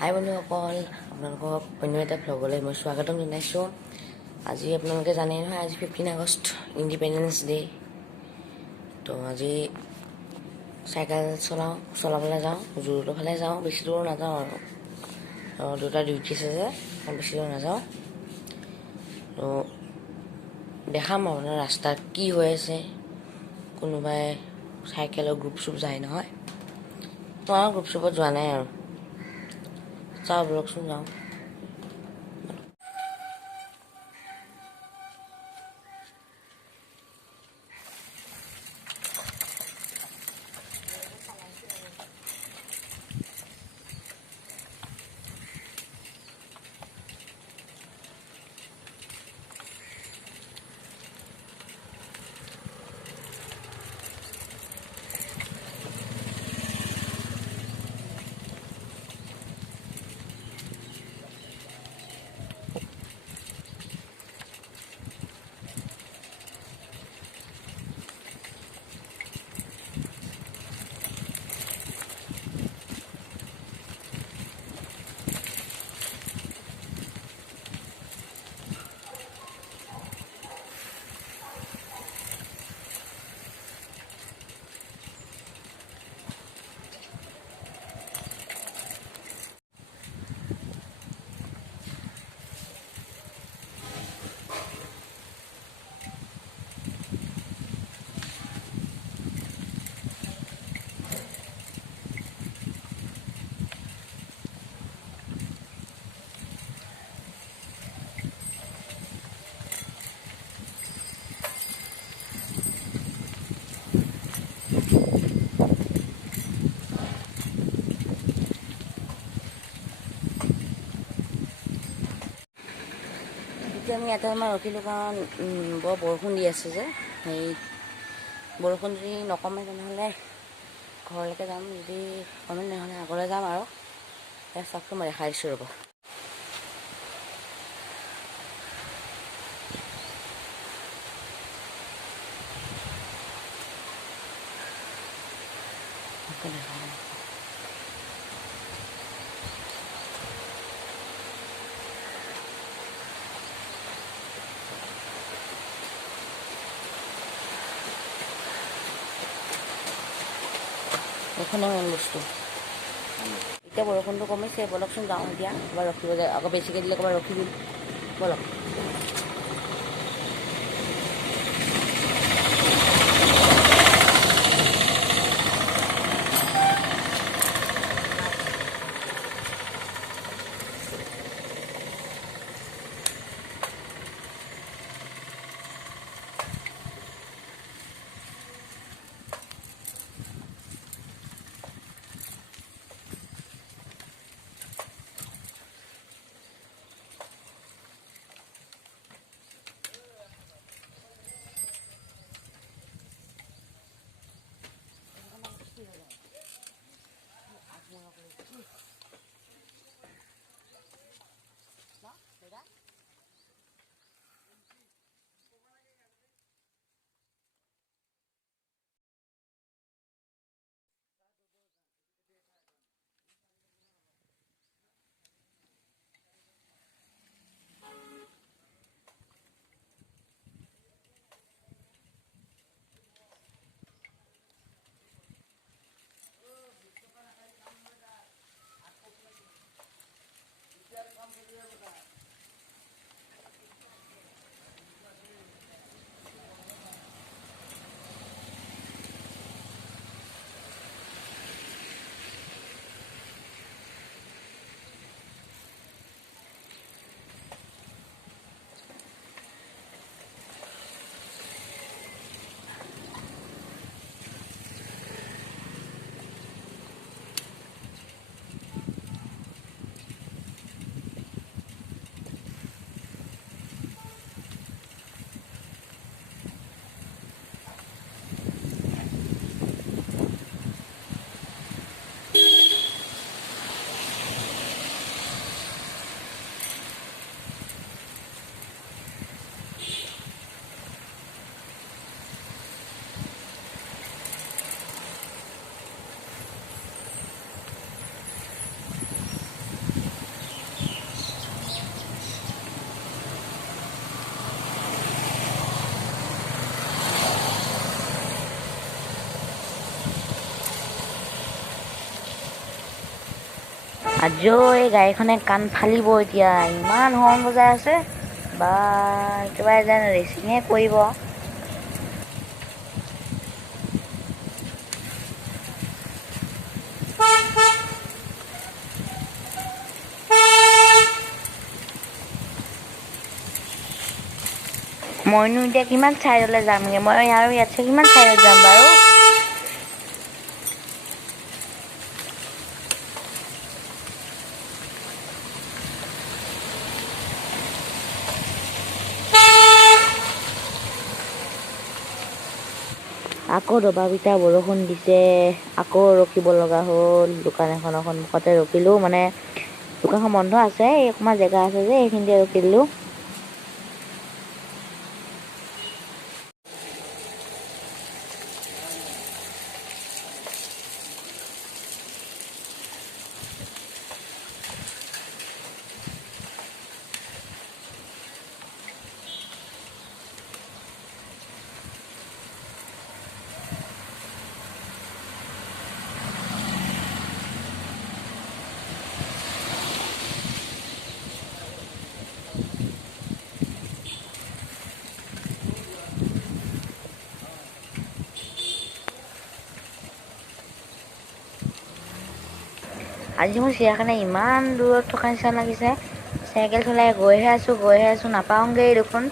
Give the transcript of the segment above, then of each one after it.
হাই বন্ধুসকল, আপোনালোকক অন্য এটা ভ্লগলৈ মই স্বাগতম জনাইছোঁ। আজি আপোনালোকে জানেই নহয়, আজি 15 আগষ্ট ইণ্ডিপেণ্ডেন্স ডে। তো আজি চাইকেল চলাবলৈ যাওঁ, জোৰটোৰ ফালে যাওঁ, বেছি দূৰ নাযাওঁ আৰু দুটা ডিউটি আছে যে বেছি দূৰ নাযাওঁ। তো দেখাম আপোনাৰ ৰাস্তাত কি হৈ আছে, কোনোবাই চাইকেলৰ গ্ৰুপ চুপ যায় নহয়। মই গ্ৰুপ চুপত যোৱা নাই আৰু চাওঁ ব্লগচোন যাওঁ। আমি ইয়াতে আমাৰ ৰখিলোঁ কাৰণ বৰ বৰষুণ দি আছে যে। সেই বৰষুণ যদি নকমে তেনেহ'লে ঘৰলৈকে যাম, যদি কমে তেনেহ'লে আগলৈ যাম আৰু চাওকচোন মই দেখাই দিছোঁ ৰ'ব। এইখনে মেইন বস্তু। এতিয়া বৰষুণটো কমিছে, ব'লকচোন যাওঁ এতিয়া। ক'ৰবাত ৰখিব যায়, আকৌ বেছিকৈ দিলে ক'ৰবাত ৰখি দিম, ব'লক। আজিও এই গাড়ীখনে কাণ ফালিব এতিয়া, ইমান হৰ্ণ বজাই আছে বা একেবাৰে যেন ৰেচিঙে কৰিব। মইনো এতিয়া কিমান চাইডলৈ যামগৈ, মই আৰু ইয়াতছে কিমান চাইডত যাম বাৰু। আকৌ দবাপিটা বৰষুণ দিছে, আকৌ ৰখিব লগা হ'ল। দোকান এখনৰ সন্মুখতে ৰখিলোঁ, মানে দোকানখন বন্ধ আছে, এই অকণমান জেগা আছে যে এইখিনিতে ৰখি দিলোঁ। আজি মোৰ চিৰিয়াখানা ইমান দূৰত থকা নিচিনা লাগিছে, চাইকেল চলাই গৈহে আছোঁ, নাপাওঁগৈ দেখোন।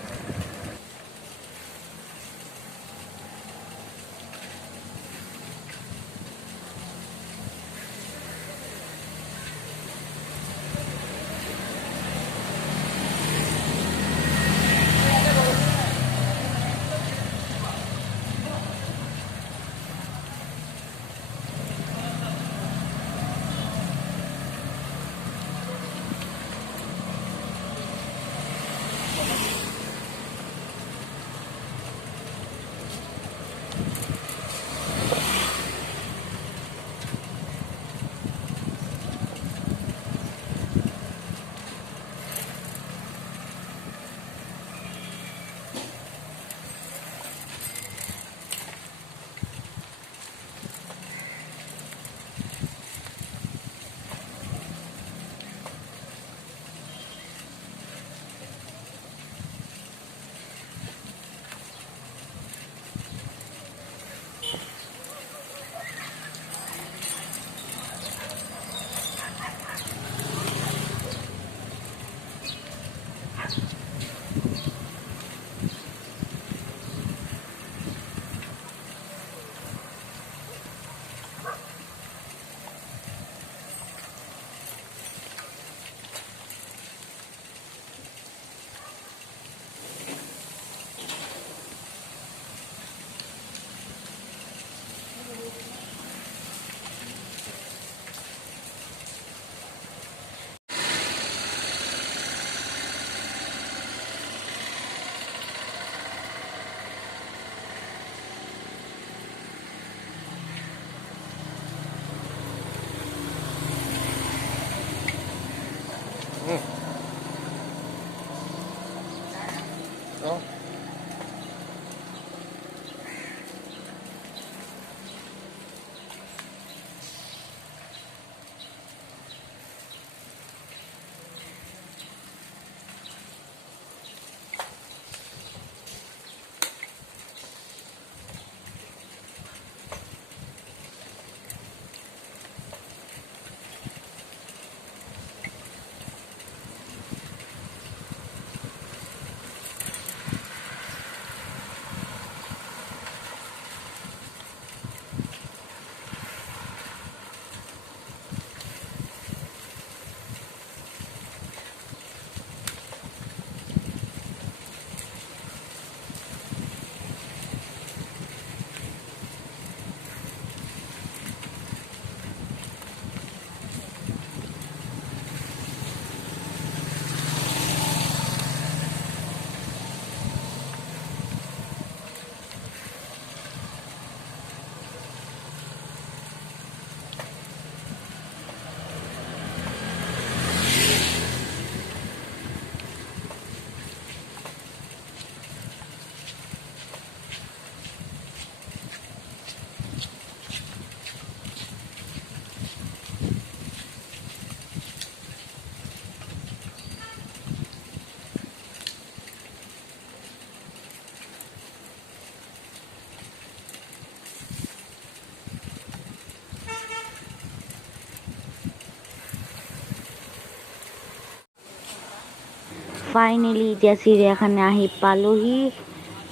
ফাইনেলি এতিয়া চিৰিয়াখানা আহি পালোহি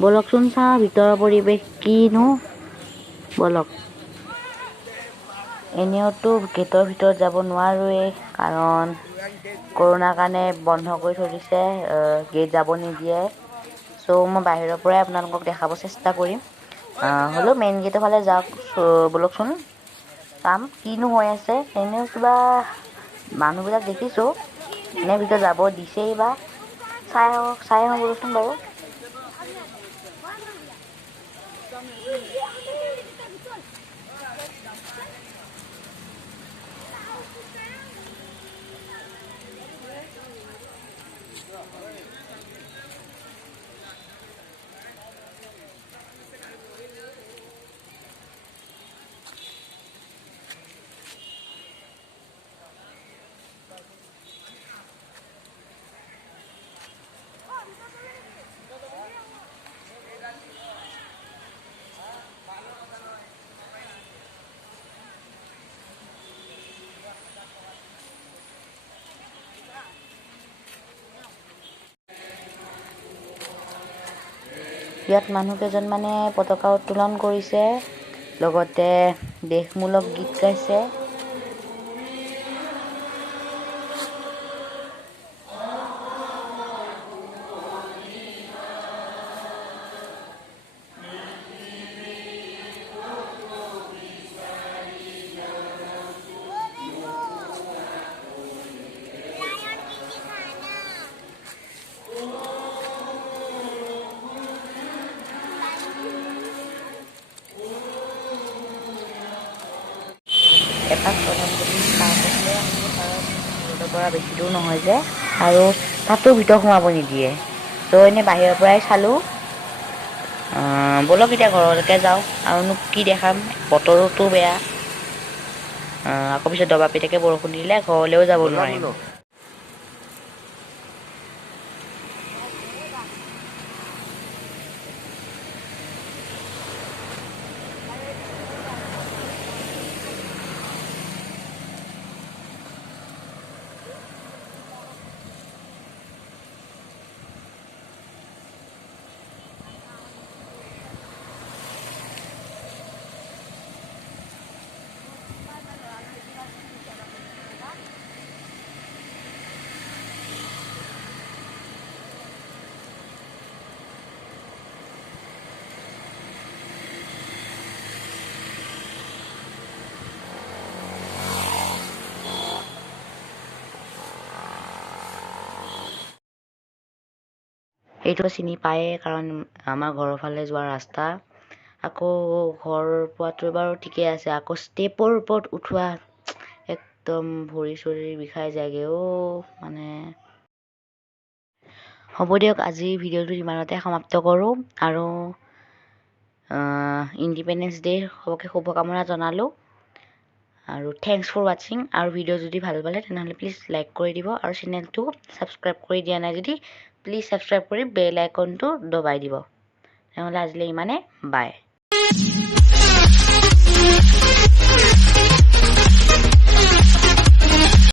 বলকচোন চাওঁ ভিতৰৰ পৰিৱেশ কিনো বলক এনেওতো গেটৰ ভিতৰত যাব নোৱাৰোৱেই কাৰণ কৰোণাৰ কাৰণে বন্ধ কৰি থৈ দিছে গেট যাব নিদিয়ে চ' মই বাহিৰৰ পৰাই আপোনালোকক দেখাব চেষ্টা কৰিম হ'লেও মেইন গেটৰ ফালে যাওক বলকচোন চাম কিনো হৈ আছে এনেও কিবা মানুহবিলাক দেখিছোঁ এনে ভিতৰত যাব দিছেই বা চাই আহোঁ বলকচোন বাৰু ইয়াত মানুহকেইজনমানে পতাকা উত্তোলন কৰিছে লগতে দেশমূলক গীত গাইছে এপাক প্ৰধানমন্ত্ৰী চাবলৈ আহিব কাৰণ ঘৰৰ পৰা বেছি দূৰ নহয় যে আৰু তাতো ভিতৰত সোমাব নিদিয়ে ত' এনেই বাহিৰৰ পৰাই চালোঁ ব'লক এতিয়া ঘৰলৈকে যাওঁ আৰুনো কি দেখাম বতৰোতো বেয়া আকৌ পিছত দবা পিটাকে বৰষুণ দিলে ঘৰলৈও যাব নোৱাৰিম এইটো চিনি পায়েই কাৰণ আমাৰ ঘৰৰ ফালে যোৱা ৰাস্তা আকৌ ঘৰ পোৱাটো বাৰু ঠিকেই আছে আকৌ ষ্টেপৰ ওপৰত উঠোৱা একদম ভৰি চৰি বিষাই যায়গৈ মানে হ'ব দিয়ক আজি ভিডিঅ'টো ইমানতে সমাপ্ত কৰোঁ আৰু ইণ্ডিপেণ্ডেন্স ডে'ৰ সবকে শুভকামনা জনালোঁ আৰু থেংকছ ফৰ ৱাচিং আৰু ভিডিঅ' যদি ভাল পালে তেনেহ'লে প্লিজ লাইক কৰি দিব আৰু চেনেলটো ছাবস্ক্ৰাইব কৰি দিয়া নাই যদি প্লিজ ছাবস্ক্ৰাইব কৰি বেল আইকনটো দবাই দিব তেনেহ'লে আজিলৈ ইমানে বাই